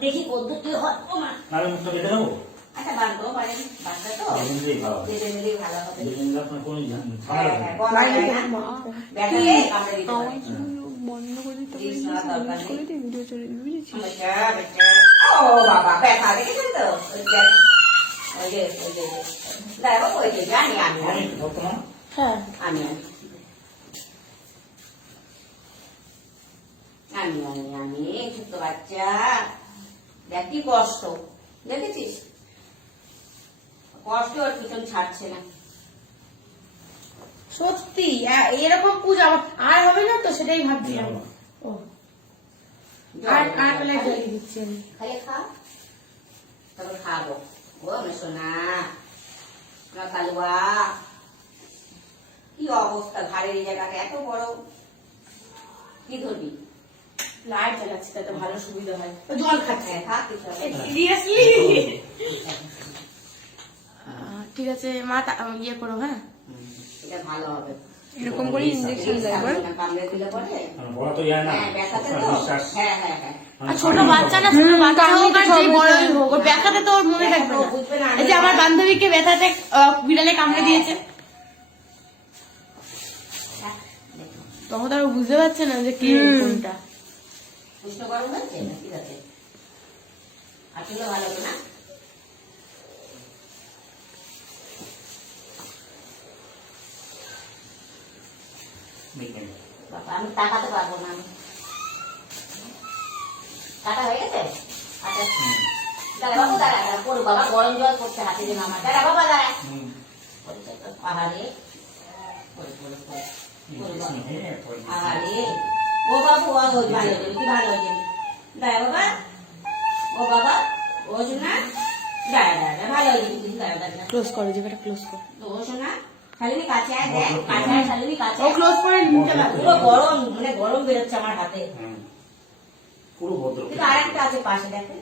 দেখি পদ্ধতি হয় ও মা নাহলে মুখটা বেঁধে নেব আচ্ছা বাঁধবো পারেন বাচ্চা তো বেঁধে নিলেই ভালো বেঁধে নিলেই ভালো হবে বেঁধে নিলে আপনার কোনো ঝামেলা হবে না। বলা যায় না। ব্যথাতে কামড়ে দিতে পারে। আমার জন্য বন্ধ করে দিতে দিস পারি না, দরকার সাইলেন্ট নেই। করে দিয়ে ভিডিও চলে যাবে বুঝেছিস বাচ্চা, বাচ্চা। ও বাবা, ব্যথা দেখেছেন তো? ওই যে, ওই যে, ওই যে, ওই যে। দেখো, ওই যে, জানি আমি, আমি, হ্যাঁ আমি, আমি। আমি, আমি, আমি, ছোট্ট বাচ্চা দেখ কি কষ্ট। দেখেছিস? কষ্ট আর পিছন ছাড়ছে না। সত্যি এরকম পূজা আর হবে না তো? সেটাই ভাবছিলাম। ও। আর আর বেলায় জ্বালিয়ে দিচ্ছেন খাইয়ে খা। তারপর খাব। ও আমার সোনা। আমার কালুয়া কি অবস্থা? ঘাড়ের এই জায়গাটা এত বড়। কি ধরবি? লাইট জ্বালাচ্ছি তাতে ভালো সুবিধা হয়। জল খাচ্ছে। হ্যাঁ ঠিক আছে মা ইয়ে করো হ্যাঁ? এটা ভালো হবে। এরকম করে দেয় হ্যাঁ হ্যাঁ আর ছোট বাচ্চা না ছোট বাচ্চা হোক আর যে সবাই হোক ওর ব্যথাতে তো ওর মনে থাকবে না। এই যে আমার বান্ধবীকে ব্যথাতে বিড়ালে কামড়ে দিয়েছে। তখন তো আর বুঝতে পারছে না যে কে কোনটা। উষ্ণ গরম হয়েছে? না ঠিক আছে। আসলে ভালো হবে না বাবা আমি তাকাতে পারব না। আমি টাকা হয়ে গেছে? আচ্ছা। বাবু দাঁড়া বাবা গরম জল করছে হাতে দিন আমার। দাঁড়া বাবা দাঁড়া। পাহাড়ে। পড়ে ও বাবু ও ভালো হয়ে যাবে ভালো হয়ে যাবে বাবা। ও বাবা ও শোনা ভালো হয়ে যাবে ক্লোজ করো ক্লোজ করো। ও শোনা শালিনী কাছে আয় দেখ কাছে আয় শালিনী কাছে ও ক্লোজ করে নিতে পারবে পুরো গরম মানে গরম বেরোচ্ছে আমার হাতে। পুরো ভদ্র। কিন্তু আরেকটা আছে পাশে দেখেন।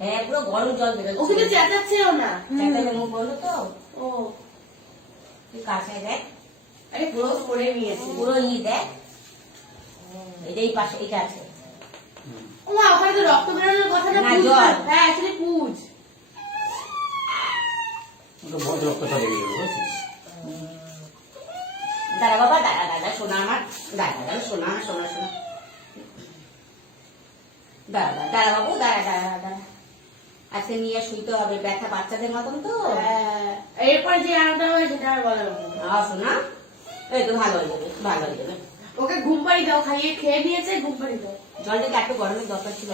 হ্যাঁ পুরো গরম জল ও কিন্তু চেঁচাচ্ছেও না। চেঁচালে মুখ বলল তো। ও। তুই কাছে দেখ। আরে ক্লোজ করে নিয়েছে। পুরো ই দেখ। এই যে এই পাশে এটা আছে। হুম। ও মা ওখানে তো রক্ত বেরোনোর কথাটা না, পুজ জল। হ্যাঁ অ্যাকচুয়ালি পুজ। ওটা ভদ্র কথা লেগে গেল বুঝেছিস? দাঁড়া বাবা দাঁড়া দাঁড়া শোনা আমার। দাঁড়া দাঁড়া শোনা আমার শোনা শোনা। দাঁড়া দাঁড়া বাবু দাঁড়া দাঁড়া দাঁড়া আজকে নিয়ে শুইতে হবে ব্যথা বাচ্চাদের মতন তো। হ্যাঁ, এরপর যে আনন্দ হবে সেটা আর বলার মতো না। শোনা। এই তো ভালো হয়ে যাবে ভালো হয়ে যাবে। ওকে ঘুম পাড়ি দাও খাইয়ে খেয়ে নিয়েছে ঘুম পাড়ি দাও। জলটা একটু গরমের দরকার ছিল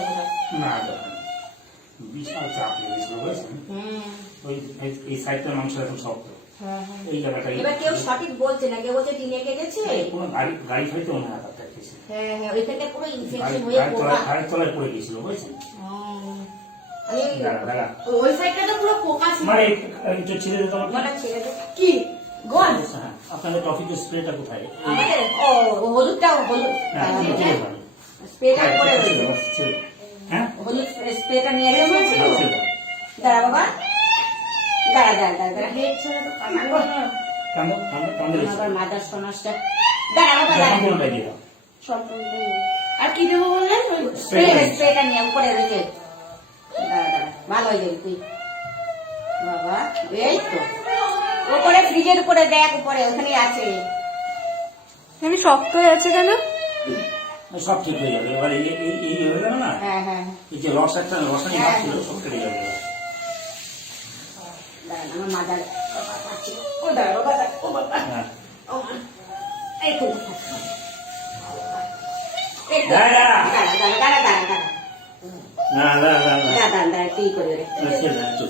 না দরকার বিশাল চাপ ওই এই- মাংস এখন শক্ত। হ্যাঁ হ্যাঁ। এই জায়গাটা এবার কেউ সঠিক বলছে না কেউ বলছে টিনে কেটেছে? কোনো গাড়ি গাড়ি ফাড়িতে মনে হয় হ্যাঁ হ্যাঁ ওইখানটা পুরো ইনফেকশন হয়ে পোকা। গাড়ির তলায় পড়ে গেছিল বুঝেছেন? হুম। আমি দাঁড়া দাঁড়া। ওই সাইডটা তো পুরো পোকা ছিল। মানে ছেড়ে কি? গোল হ্যাঁ আপনাদের টফিকের স্প্রেটা কোথায়? আমাদের ও হলুদটা হলুদ। হ্যাঁ। স্প্রেটা করে হ্যাঁ। হ্যাঁ হলুদ স্প্রেটা নিয়ে এসেছি। হ্যাঁ, ছেড়ে দাও। দাঁড়া বাবা। দাঁড়া দাঁড়া দাঁড়া দাঁড়া। হেড ছেড়ে তো কামাবো না। কান্দো কান্দো কান্দো রেখে আবার মাদার সোনাসটা দাঁড়া বাবা দাঁড়া। সম্পূর্ণটা দিয়ে সম্পূর্ণ আর কি দেবো বললেন ওই স্প্রে স্প্রেটা নিয়ে উপরে রয়েছে। দাঁড়া দাঁড়া। ভালো হয়ে যাবে তুই। বাবা এই তো। উপরে ফ্রিজের উপরে দেখ উপরে ওখানে আছে। আমি শক্ত হয়ে আছে কেন? সব ঠিক হয়ে যাবে। এবার এই হয়ে গেল না? হ্যাঁ হ্যাঁ। এই যে রস একটা রসানি ভাব ছিল সব কেটে যাবে। আমার মাদার ও দাঁড়া বাবা ও বাবা। হ্যাঁ। এই তো। দাঁড়া। দাঁড়া, দাঁড়া, দাঁড়া, দাঁড়া। না না না না। দাঁড়া, দাঁড়া, তুই করে রে। ছেড়ে দাও, একটু